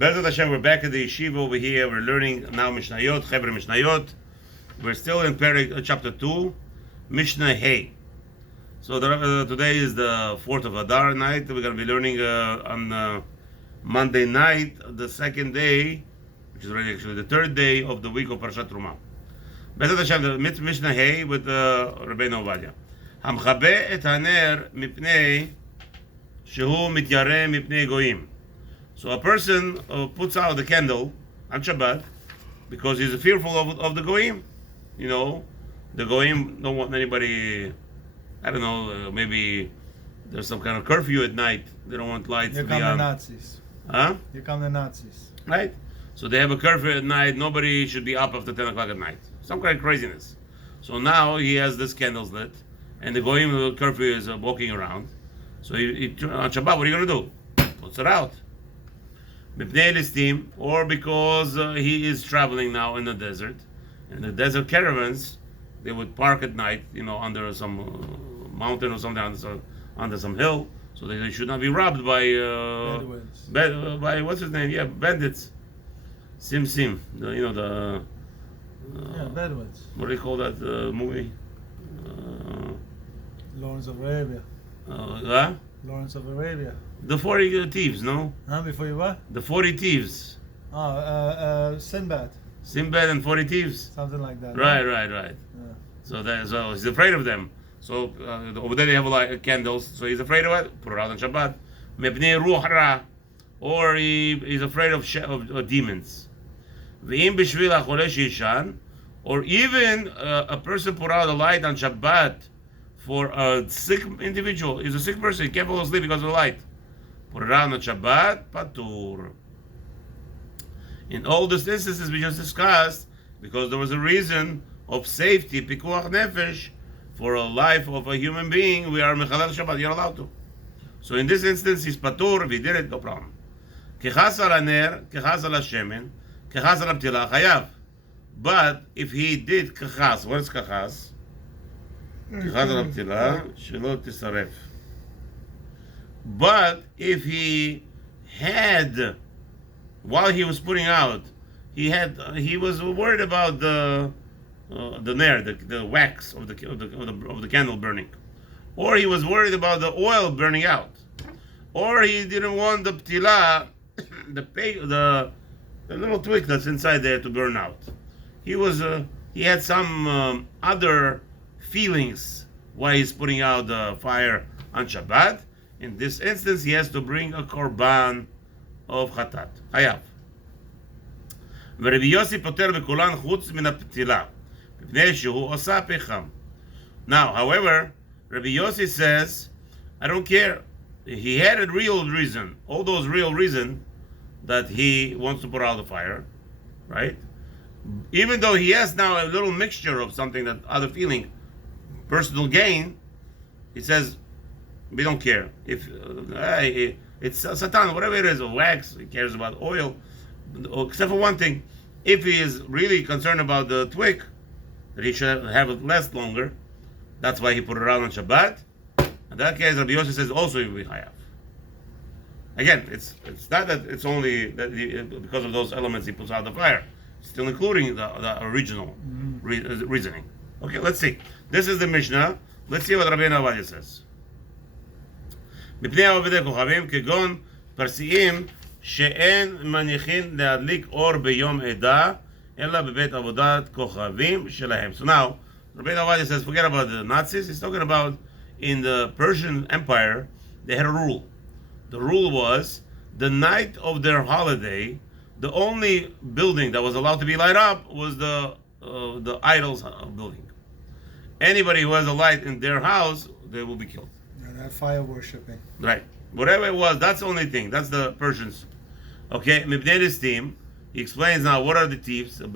Bezrat Hashem, we're back at the yeshiva over here. We're learning now Mishnayoth, Chevrey Mishnayoth. We're still in chapter 2, Mishnah Hey. So today is the 4th of Adar night. We're going to be learning on Monday night, the second day, which is already actually the third day of the week of Parashat Truma. Bezrat Hashem, the Mishnah Hey with Rabbeinu Ovadia. Hamchabe et haner mipnei shehu mityare mipnei goyim. So a person puts out the candle on Shabbat because he's fearful of the goyim. You know, the goyim don't want anybody. I don't know. Maybe there's some kind of curfew at night. They don't want lights to be on. Here come the Nazis. Huh? Here come the Nazis. Right. So they have a curfew at night. Nobody should be up after 10 o'clock at night. Some kind of craziness. So now he has this candles lit, and the goyim the curfew is walking around. So he on Shabbat, what are you going to do? Puts it out. Or because he is traveling now in the desert, and the desert caravans, they would park at night, you know, under some mountain or something, under some hill, so they should not be robbed by by what's his name? Yeah, bandits. Sim. Bedouins. What do they call that movie? Lawrence of Arabia. Lawrence of Arabia. The 40 thieves, no? Before you what? The 40 thieves. Sinbad. Sinbad and 40 thieves. Something like that. Right. Yeah. So he's afraid of them. So over there they have like candles. So he's afraid of it. Put it out on Shabbat. Mepnei ruach ra, or he's afraid of demons. Ve'im b'shvil ha'cholesh yishan, or even a person put out a light on Shabbat for a sick individual. He's a sick person. He can't fall asleep because of the light. Put it on Shabbat, patur. In all these instances we just discussed, because there was a reason of safety, pikuach nefesh, for a life of a human being, we are mechalel Shabbat, you're allowed to. So in this instance, he's patur, if he did it, no problem. Kechas al haner, kechas al hashemen, kechas al abtila, chayav. But if he did kechas, what is kechas? Kechas al abtila, shelo tisaref. But if he had, while he was putting out, he was worried about the nair, the wax of the candle burning, or he was worried about the oil burning out, or he didn't want the ptila, the little twig that's inside there to burn out. He had some other feelings why he's putting out the fire on Shabbat. In this instance, he has to bring a korban of chatat. Hayav. ורבי יוסי פוטר בכולן חוץ מן הפתילה, מפני שהוא עושה פחם. Now, however, Rabbi Yossi says, I don't care. He had a real reason, all those real reasons that he wants to put out the fire, right? Even though he has now a little mixture of something that other feeling, personal gain, he says, we don't care. If it's Satan, whatever it is, or wax, he cares about oil, except for one thing. If he is really concerned about the twig, that he should have it last longer, that's why he put it out on Shabbat. In that case, Rabbi Yossi says also he will be chayav. Again, it's not that it's only that because of those elements he puts out the fire. It's still including the original reasoning. Okay, let's see. This is the Mishnah. Let's see what Rabbeinu Ovadia says. מפני עובדי כוכבים כגון פרסיים שאין מניחין להדליק אור ביום עדה אלא בבית עבודת כוכבים שלהם. So now, Rabbeinu Ovadia says, forget about the Nazis. He's talking about in the Persian Empire, they had a rule. The rule was, the night of their holiday, the only building that was allowed to be light up was the idols building. Anybody who has a light in their house, they will be killed. That fire worshipping. Right. Whatever it was, that's the only thing. That's the Persians. Okay, Mibnei team. He explains now what are the thieves, right?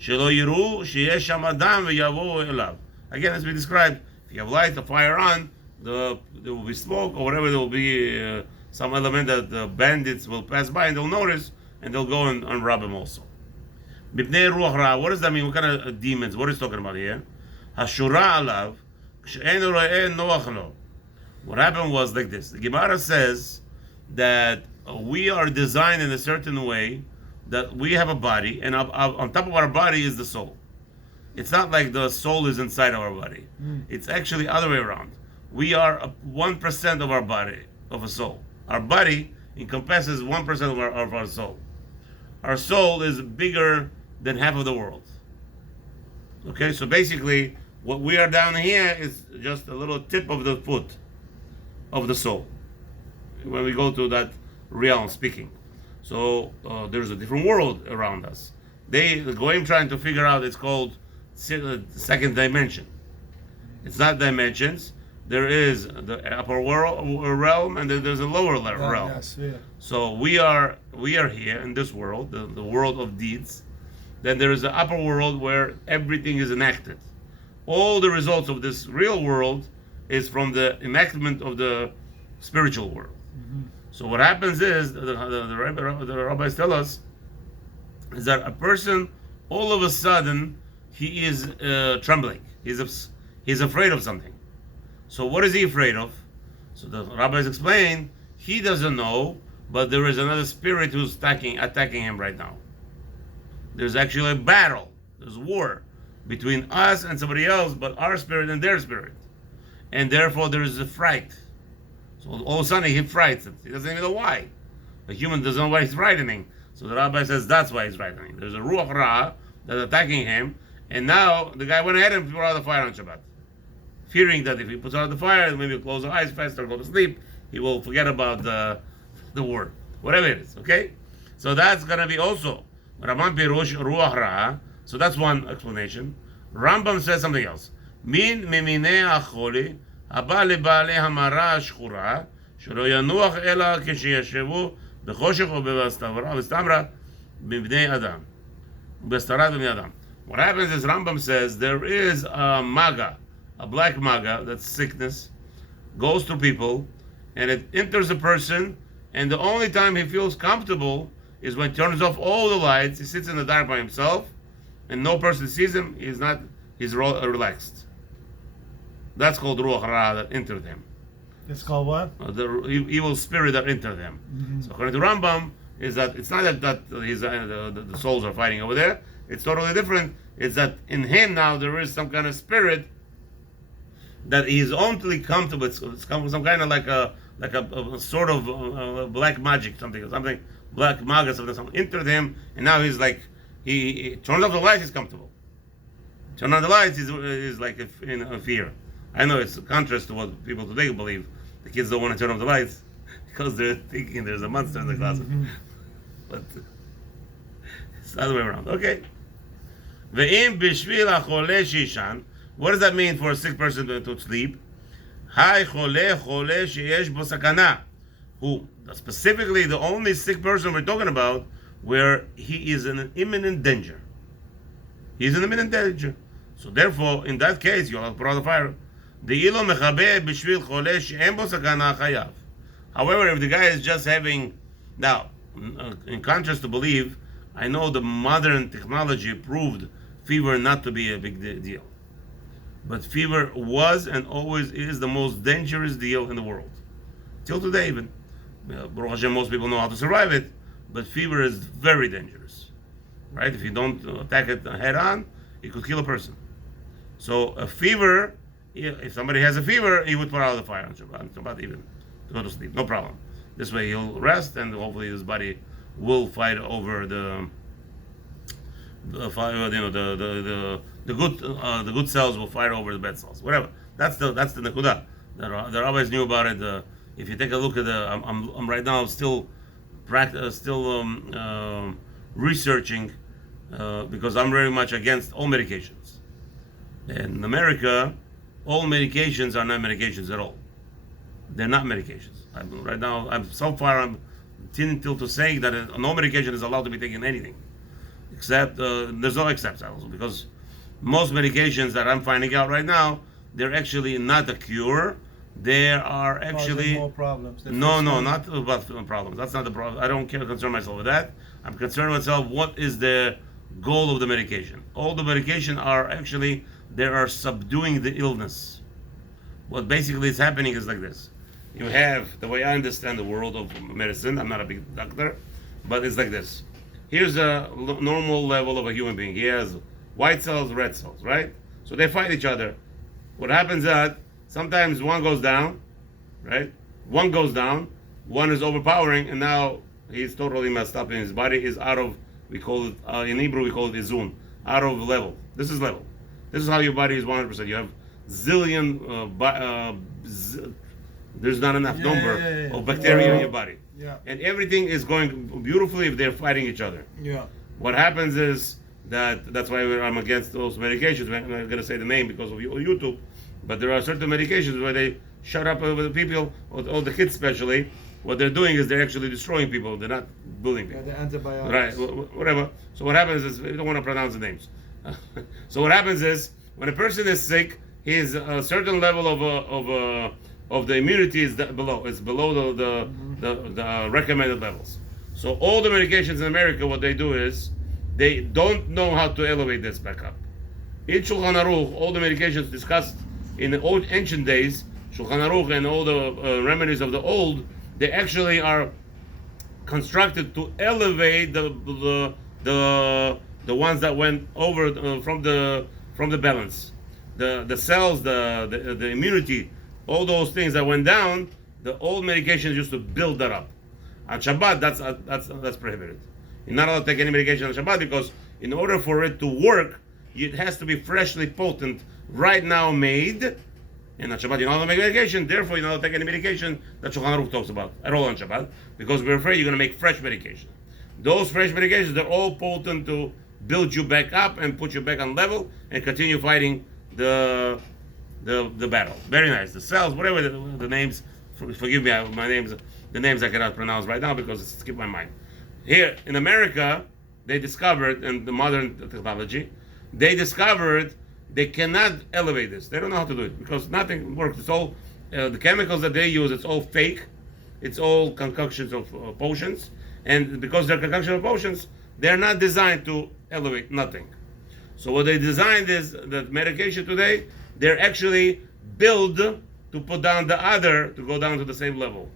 Shelo yiru sheyesh sham adam v'yavohu elav. Again, as we described, if you have light, a fire on, there will be smoke or whatever. There will be some element that the bandits will pass by and they'll notice and they'll go and rob him also. Mibnei ruach ra. What does that mean? What kind of demons? What is he talking about here? Hashura alav. What happened was like this. The Gemara says that we are designed in a certain way that we have a body, and on top of our body is the soul. It's not like the soul is inside our body. It's actually other way around. We are 1% of our body, of a soul. Our body encompasses 1% of our soul. Our soul is bigger than half of the world. Okay, so basically, what we are down here is just a little tip of the foot of the soul. When we go to that realm speaking. So there's a different world around us. The Goyim trying to figure out, it's called second dimension. It's not dimensions. There is the upper realm, and then there's a lower realm. Yes, yeah. So we are here in this world, the world of deeds. Then there is the upper world where everything is enacted. All the results of this real world is from the enactment of the spiritual world. So what happens is, the rabbis tell us, is that a person, all of a sudden, he is trembling. He's afraid of something. So what is he afraid of? So the rabbis explain, he doesn't know, but there is another spirit who's attacking him right now. There's actually a battle. There's war between us and somebody else, but our spirit and their spirit. And therefore there is a fright. So all of a sudden he frights it. He doesn't even know why. The human doesn't know why he's frightening. So the rabbi says that's why he's frightening. There's a ruach ra that's attacking him, and now the guy went ahead and put out the fire on Shabbat, fearing that if he puts out the fire, maybe he'll close his eyes faster, go to sleep, he will forget about the war, whatever it is. Okay, so that's gonna be also Raman Pirush ruach ra. So that's one explanation. Rambam says something else. Min mimine acholi. הבא לבעלי המרה השחורה, שלא ינוח אלא כשישבו בחושך ובסתמרה בבני אדם. ובסתרה בבני אדם. What happens is Rambam says there is a maga, a black maga, that's sickness, goes to people, and it enters a person, and the only time he feels comfortable is when he turns off all the lights, he sits in the dark by himself, and no person sees him, he's relaxed. That's called ruach ra that entered him. It's called what? The evil spirit that entered him. So according to Rambam, is that it's not that the souls are fighting over there. It's totally different. It's that in him now there is some kind of spirit that he is only comfortable. It's some kind of like a sort of black magic, something black maga, something entered him, and now he's like he turns off the lights. He's comfortable. Turn on the lights. He's like in fear. I know it's a contrast to what people today believe. The kids don't want to turn off the lights because they're thinking there's a monster in the closet. But it's the other way around. Okay. Ve'im bishvil hachole shishan. What does that mean for a sick person to sleep? Hai chole sheyesh bo sakana. Who? Specifically, the only sick person we're talking about where he is in an imminent danger. He's in imminent danger. So therefore, in that case, you'll have to put out the fire. However, if the guy is just having, now, in contrast to believe, I know the modern technology proved fever not to be a big deal. But fever was and always is the most dangerous deal in the world. Till today even. Baruch Hashem, most people know how to survive it, but fever is very dangerous. Right? If you don't attack it head on, it could kill a person. So a fever, if somebody has a fever, he would put out the fire on Shabbat even to go to sleep, no problem. This way he'll rest, and hopefully his body will fight over the fire. The good cells will fight over the bad cells. Whatever. That's the nekuda. The rabbis knew about it. If you take a look at I'm right now still researching because I'm very much against all medications. In America, all medications are not medications at all. They're not medications. I'm till to saying that no medication is allowed to be taken anything, except there's no excepts also, because most medications that I'm finding out right now, they're actually not a cure. There are actually more problems. No, not about problems. That's not the problem. I don't concern myself with that. I'm concerned myself what is the goal of the medication. All the medication are actually, they are subduing the illness. What basically is happening is like this. you have, the way I understand the world of medicine, I'm not a big doctor, but it's like this. Here's a normal level of a human being. He has white cells, red cells, right? So they fight each other. What happens is that sometimes one goes down, right? One goes down, one is overpowering, and now he's totally messed up, and his body is out of, we call it, in Hebrew we call it izun, out of level. This is level. This is how your body is 100%. You have zillion, there's not enough number of bacteria in your body. Yeah. And everything is going beautifully if they're fighting each other. Yeah. What happens is that's why I'm against those medications. I'm not going to say the name because of YouTube, but there are certain medications where they shut up over the people, all the kids especially. What they're doing is they're actually destroying people. They're not building people. Yeah, the antibiotics. Right, whatever. So what happens is, we don't want to pronounce the names. So what happens is, when a person is sick, his a certain level of the immunity is below. It's below the recommended levels. So all the medications in America, what they do is, they don't know how to elevate this back up. In Shulchan Aruch, all the medications discussed in the old ancient days, Shulchan Aruch and all the remedies of the old, they actually are constructed to elevate the ones that went over from the balance, the cells, the immunity, all those things that went down. The old medications used to build that up. On Shabbat, that's prohibited. You're not allowed to take any medication on Shabbat because in order for it to work, it has to be freshly potent, right now made. And on Shabbat, you're not allowed to make medication. Therefore, you're not allowed to take any medication that Shulchan Aruch talks about at all on Shabbat, because we're afraid you're going to make fresh medication. Those fresh medications, they're all potent to build you back up and put you back on level and continue fighting the battle. Very nice. The cells, whatever the names. Forgive me, the names I cannot pronounce right now because it's skipped my mind. Here in America, they discovered, in the modern technology, they discovered they cannot elevate this. They don't know how to do it because nothing works. It's all the chemicals that they use. It's all fake. It's all concoctions of potions, and because they're concoction of potions, they're not designed to elevate nothing. So what they designed is that medication today, they're actually built to put down the other, to go down to the same level,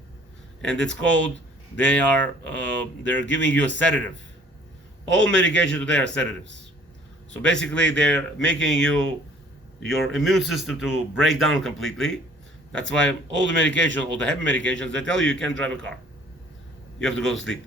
and it's called, they're giving you a sedative. All medication today are sedatives. So basically, they're making your immune system to break down completely. That's why all the medication, all the heavy medications, they tell you can't drive a car. You have to go to sleep.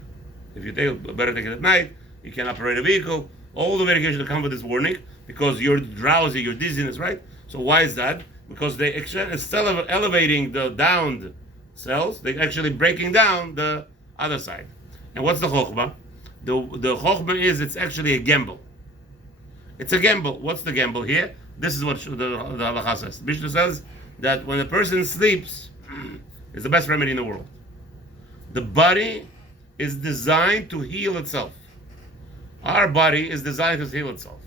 If you better take it at night. You can't operate a vehicle. All the medication come with this warning because you're drowsy, you're dizziness, right? So why is that? Because they instead of elevating the downed cells, they're actually breaking down the other side. And what's the chokhmah? The chokhmah is, it's actually a gamble. It's a gamble. What's the gamble here? This is what the halakha says. Mishnah says that when a person sleeps, it's the best remedy in the world. The body is designed to heal itself. Our body is designed to heal itself.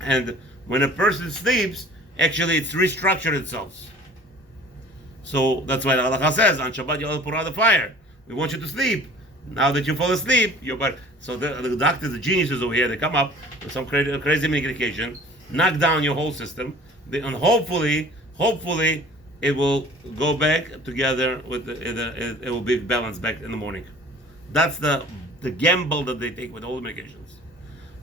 And when a person sleeps, actually it's restructured itself. So that's why the halakha says, on Shabbat you'll put out the fire. We want you to sleep. Now that you fall asleep, your body. So the doctors, the geniuses over here, they come up with some crazy medication, knock down your whole system, and hopefully it will go back together with it will be balanced back in the morning. That's the gamble that they take with all the medications.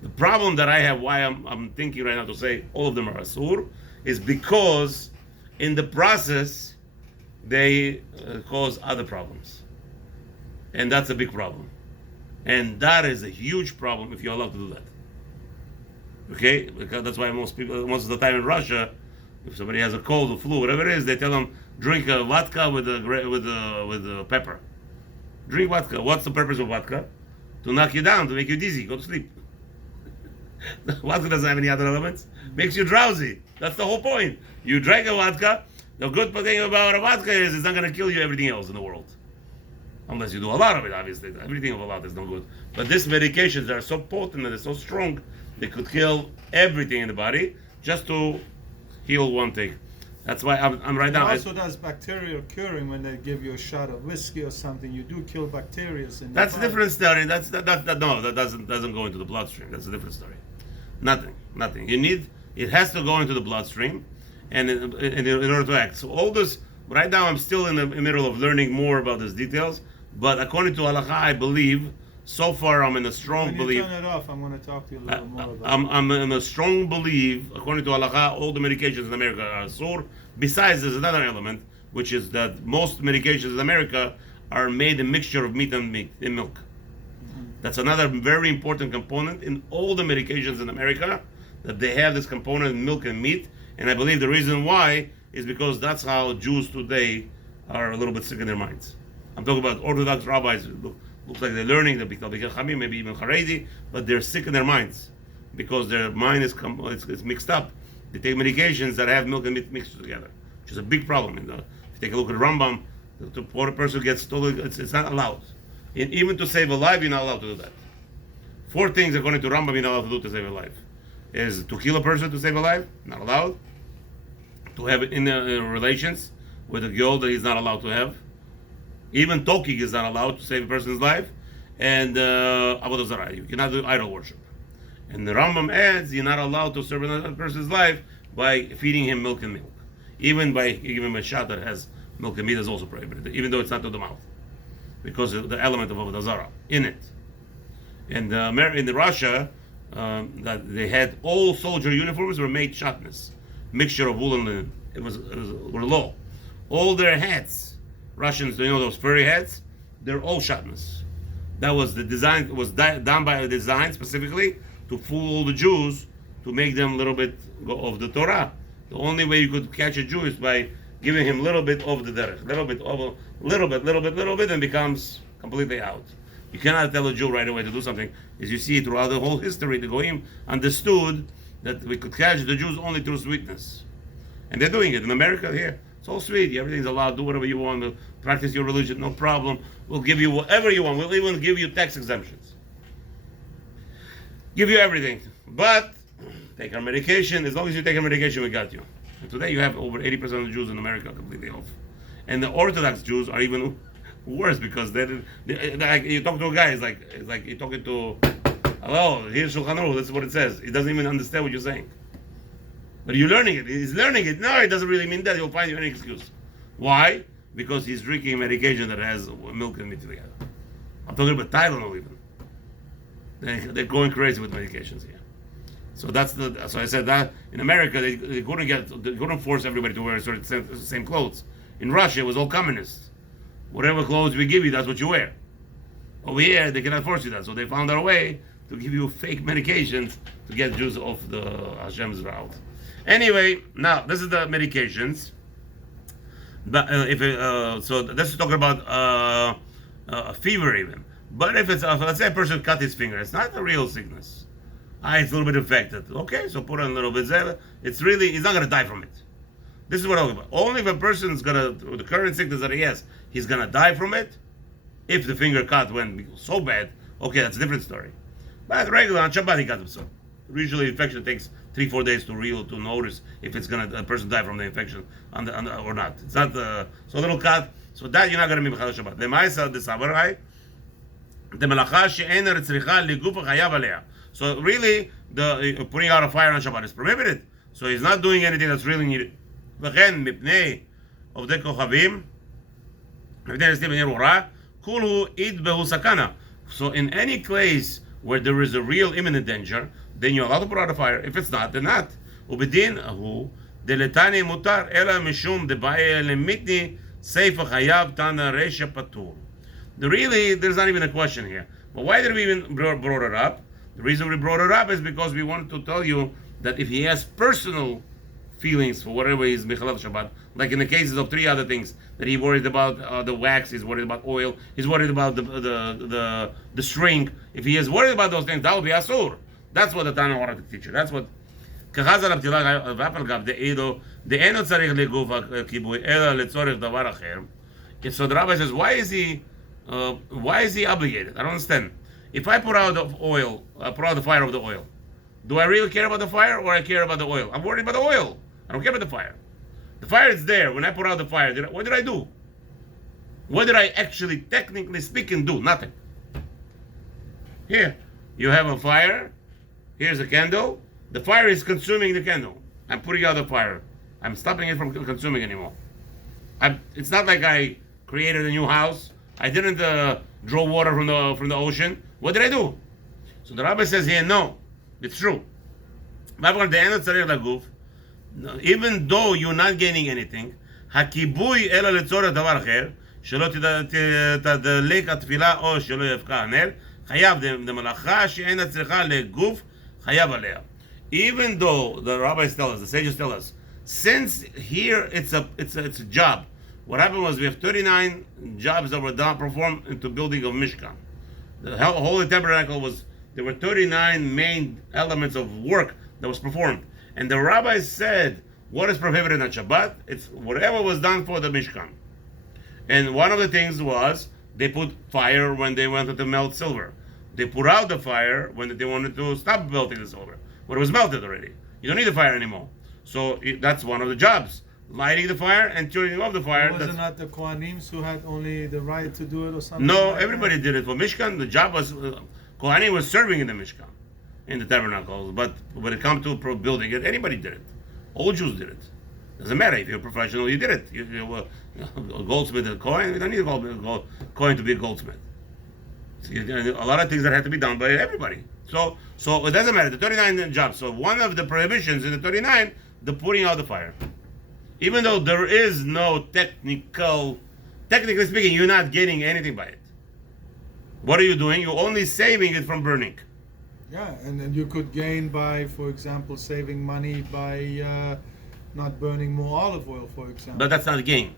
The problem that I have, why I'm thinking right now to say all of them are asur, is because in the process they cause other problems, and that's a big problem. And that is a huge problem if you're allowed to do that. Okay? Because that's why most of the time in Russia, if somebody has a cold or flu, whatever it is, they tell them, drink a vodka with the pepper. Drink vodka. What's the purpose of vodka? To knock you down, to make you dizzy, go to sleep. Vodka doesn't have any other elements. Makes you drowsy. That's the whole point. You drink a vodka. The good thing about a vodka is it's not going to kill you everything else in the world. Unless you do a lot of it, obviously. Everything of a lot is no good. But these medications are so potent and they're so strong, they could kill everything in the body just to heal one thing. That's why I'm right now. Also, does bacterial curing when they give you a shot of whiskey or something? You do kill bacteria. That's a different story. That doesn't go into the bloodstream. That's a different story. Nothing. It has to go into the bloodstream, and in order to act. So all this Right now, I'm still in the middle of learning more about these details. But according to halacha, I believe so far I'm in a strong When belief. you turn it off, I'm going to talk to you a little more about I'm in a strong belief, according to halacha, all the medications in America are asur. Besides, there's another element, which is that most medications in America are made a mixture of meat and milk. That's another very important component in all the medications in America, that they have this component in milk and meat. And I believe the reason why is because that's how Jews today are a little bit sick in their minds. I'm talking about Orthodox rabbis. Looks like they're learning, they're becoming Chamim, maybe even Haredi, but they're sick in their minds because their mind is it's mixed up. They take medications that have milk and meat mixed together, which is a big problem. If you take a look at Rambam, the poor person gets totally, it's not allowed. And even to save a life, you're not allowed to do that. 4 things according to Rambam you're not allowed to do to save a life. Is to kill a person to save a life, not allowed. To have relations with a girl that he's not allowed to have. Even talking is not allowed to save a person's life. And Avodah Zarah, you cannot do idol worship. And the Rambam adds, you're not allowed to serve another person's life by feeding him milk and milk. Even by giving him a shot that has milk and meat is also prohibited, even though it's not to the mouth. Because of the element of Avodah Zarah in it. And in Russia, that they had all soldier uniforms were made shatnez, mixture of wool and linen. It was law. All their hats, Russians, you know those furry hats, they're all shatnez. That was the design. It was done by a design specifically to fool all the Jews, to make them a little bit of the Torah. The only way you could catch a Jew is by giving him a little bit of the derech, little bit, and becomes completely out. You cannot tell a Jew right away to do something. As you see throughout the whole history, the Goyim understood that we could catch the Jews only through sweetness. And they're doing it. In America, here, it's all sweet. Everything's allowed. Do whatever you want. Practice your religion, no problem. We'll give you whatever you want. We'll even give you tax exemptions. Give you everything. But take our medication. As long as you take our medication, we got you. And today you have over 80% of the Jews in America completely off. And the Orthodox Jews are even worse because they like, you talk to a guy, it's like you're talking to, hello, here's Shulchan Aruch, this is what it says. He doesn't even understand what you're saying. But you're learning it. He's learning it. No, it doesn't really mean that. He'll find you any excuse. Why? Because he's drinking medication that has milk and meat together. I'm talking about Tylenol even. They're going crazy with medications here. So so I said that in America they couldn't force everybody to wear same clothes. In Russia it was all communists. Whatever clothes we give you, that's what you wear. Over here, they cannot force you that. So they found a way to give you fake medications to get Jews off the Hashem's route. Anyway, now, this is the medications. But so this is talking about a fever even. But if it's, let's say a person cut his finger, it's not a real sickness. It's a little bit infected. Okay, so put on a little bit. He's not going to die from it. This is what I'm talking about. Only if a person's the current sickness that he has, he's gonna die from it. If the finger cut went so bad, okay, that's a different story. But regular on Shabbat he cut himself. Usually infection takes 3-4 days to notice if it's gonna a person die from the infection or not. It's not so a little cut. So that you're not gonna be B'chal Shabbat. Lemaisa the Sabarai, the Melacha she'ener tzricha ligufa chayav alea. So really, the putting out a fire on Shabbat is prohibited. So he's not doing anything that's really needed. וכן מפני עובדי כוכבים, מפני נסתים בנר הוראה, כולו עיד בהו סכנה. So in any place where there is a real imminent danger, then you're allowed to put out a fire. If it's not, then not. ובדין הוא, דלתני מותר, אלא משום דבעי למיתני, סייפה חייב תנא רשע פטור. Really, there's not even a question here. But why did we even brought it up? The reason we brought it up is because we wanted to tell you that if he has personal feelings for whatever is Mechalel Shabbat, like in the cases of 3 other things that he worried about, the wax, he's worried about oil, he's worried about the string. If he is worried about those things, that will be asur. That's what the Tana wanted to teach you. That's what. So the rabbi says, why is he obligated? I don't understand. If I put out the oil, I put out the fire of the oil, do I really care about the fire or I care about the oil? I'm worried about the oil. I don't care about the fire. The fire is there. When I put out the fire, what did I do? What did I actually, technically speaking, do? Nothing. Here, you have a fire. Here's a candle. The fire is consuming the candle. I'm putting out the fire. I'm stopping it from consuming anymore. It's not like I created a new house. I didn't draw water from the ocean. What did I do? So the rabbi says here, no, it's true. Even though you're not gaining anything, הכיבוי אלא לצורך דבר אחר, שלא תדלק התפילה או שלא יבקע הנר, חייב דמלאכה שאינה צריכה לגוף, חייב עליה. Even though the rabbis tell us, the sages tell us, since here it's a job. What happened was we have 39 jobs that were performed into building of Mishkan. The Holy Tabernacle there were 39 main elements of work that was performed. And the rabbis said, what is prohibited on Shabbat? It's whatever was done for the Mishkan. And one of the things was, they put fire when they wanted to melt silver. They put out the fire when they wanted to stop melting the silver. When it was melted already. You don't need the fire anymore. So that's one of the jobs. Lighting the fire and turning off the fire. Wasn't that the Kohanim who had only the right to do it or something? No, like everybody did it. For Mishkan, the job was, Kohanim was serving in the Mishkan, in the tabernacle. But when it comes to building it, anybody did it. All Jews did it. Doesn't matter if you're a professional, you did it. You were a goldsmith and a Kohen. You don't need a Kohen to be a goldsmith. So a lot of things that have to be done by everybody. So it doesn't matter. The 39 jobs. So one of the prohibitions in the 39, the putting out the fire. Even though there is no technically speaking, you're not getting anything by it. What are you doing? You're only saving it from burning. Yeah, and then you could gain by, for example, saving money by not burning more olive oil, for example. But that's not a gain.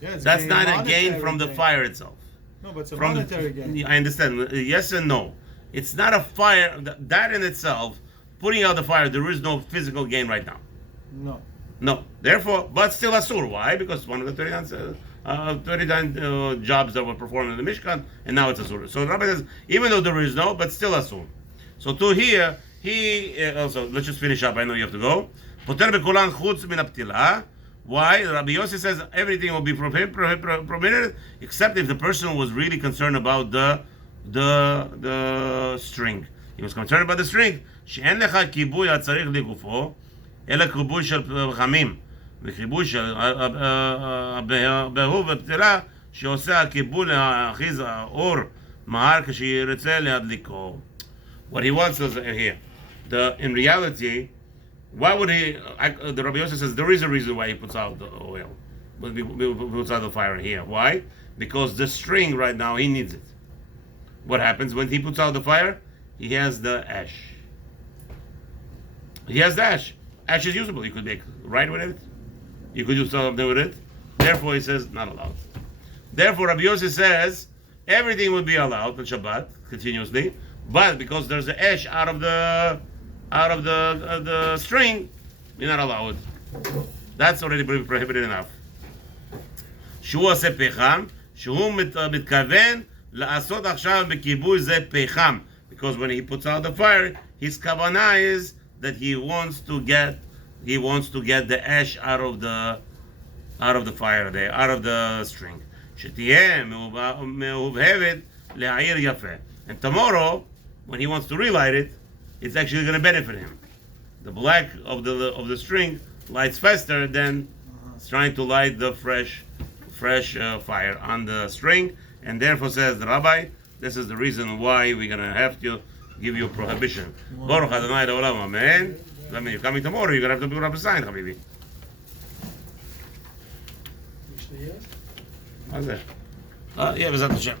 Yeah, that's not a gain from the fire itself. No, but it's a monetary gain. I understand. Yes and no. It's not a fire. That in itself, putting out the fire, there is no physical gain right now. No. Therefore, but still asur. Why? Because one of the 39 jobs that were performed in the Mishkan, and now it's asur. So the rabbi says, even though there is no, but still asur. So to here, he also, let's just finish up. I know you have to go. Poter bekulan chutz min haptila. Why? Rabbi Yossi says everything will be permitted, except if the person was really concerned about the string. He was concerned about the string. שאין לך כיבוי הצריך לגופו, אלא כיבוי של פחמים, וכיבוי של בהוא בפתילה, שעושה הכיבוי להכריז האור מהר כשירצה להדליקו. What he wants is here. In reality, why would he? The Rabbi Yosef says there is a reason why he puts out the oil, but he puts out the fire here. Why? Because the string right now he needs it. What happens when he puts out the fire? He has the ash. Ash is usable. You could make right with it. You could do something with it. Therefore, he says not allowed. Therefore, Rabbi Yosef says everything would be allowed on Shabbat continuously, but because there's the ash out of the string, you're not allowed. That's already prohibited enough. שהוא עושה פחם, שהוא מתכוון לעשות עכשיו בכיבוי זה פחם. Because when he puts out the fire, his kavanah is that he wants to get the ash out of the fire there, out of the string. שתהיה מהובהבת להעיר יפה. And tomorrow, when he wants to relight it, it's actually going to benefit him. The black of the string lights faster than trying to light the fresh fire on the string, and therefore says the rabbi, this is the reason why we're going to have to give you a prohibition. Baruch Adonai Le'olam, amen. I mean, you're coming tomorrow, you're going to have to put up a sign, habibi. How's that? Yeah, B'ezrat Hashem.